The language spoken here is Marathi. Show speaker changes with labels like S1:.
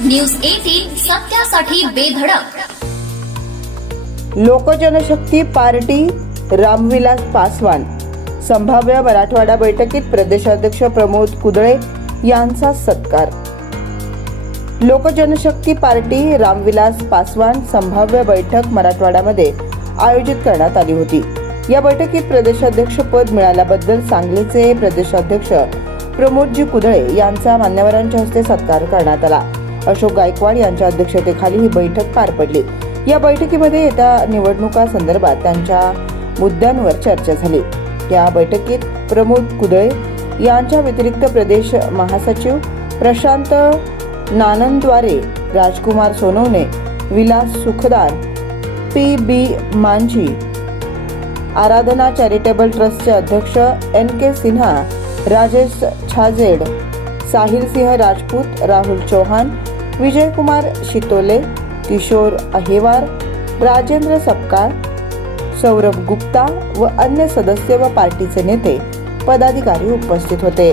S1: न्यूज एटीन सत्यासाठी बेधडक.
S2: लोकजनशक्ती पार्टी रामविलास पासवान. संभाव्य मराठवाडा बैठकीत प्रदेशाध्यक्ष प्रमोद कुदळे यांचा सत्कार. लोकजनशक्ती पार्टी रामविलास पासवान संभाव्य बैठक मराठवाड्यामध्ये आयोजित करण्यात आली होती. या बैठकीत प्रदेशाध्यक्ष पद मिळाल्याबद्दल सांगलीचे प्रदेशाध्यक्ष प्रमोदजी कुदळे यांचा मान्यवरांच्या हस्ते सत्कार करण्यात आला. अशोक गायकवाड यांच्या अध्यक्षतेखाली ही बैठक पार पडली. या बैठकीमध्ये येत्या निवडणुका संदर्भात त्यांच्या मुद्द्यांवर चर्चा झाली. या बैठकीत प्रमोद कुदळे यांच्या व्यतिरिक्त प्रदेश महासचिव Prashant नानंदद्वारे Rajkumar Sonawane Vilas Sukhdar P B Manjhi Aradhana charitable ट्रस्टचे अध्यक्ष एन के सिन्हा राजेश छाजेड साहिल सिंह राजपूत राहुल चौहान विजयकुमार शितोले किशोर अहेवार राजेंद्र सपकाळ सौरभ गुप्ता व अन्य सदस्य व पार्टीचे नेते पदाधिकारी उपस्थित होते.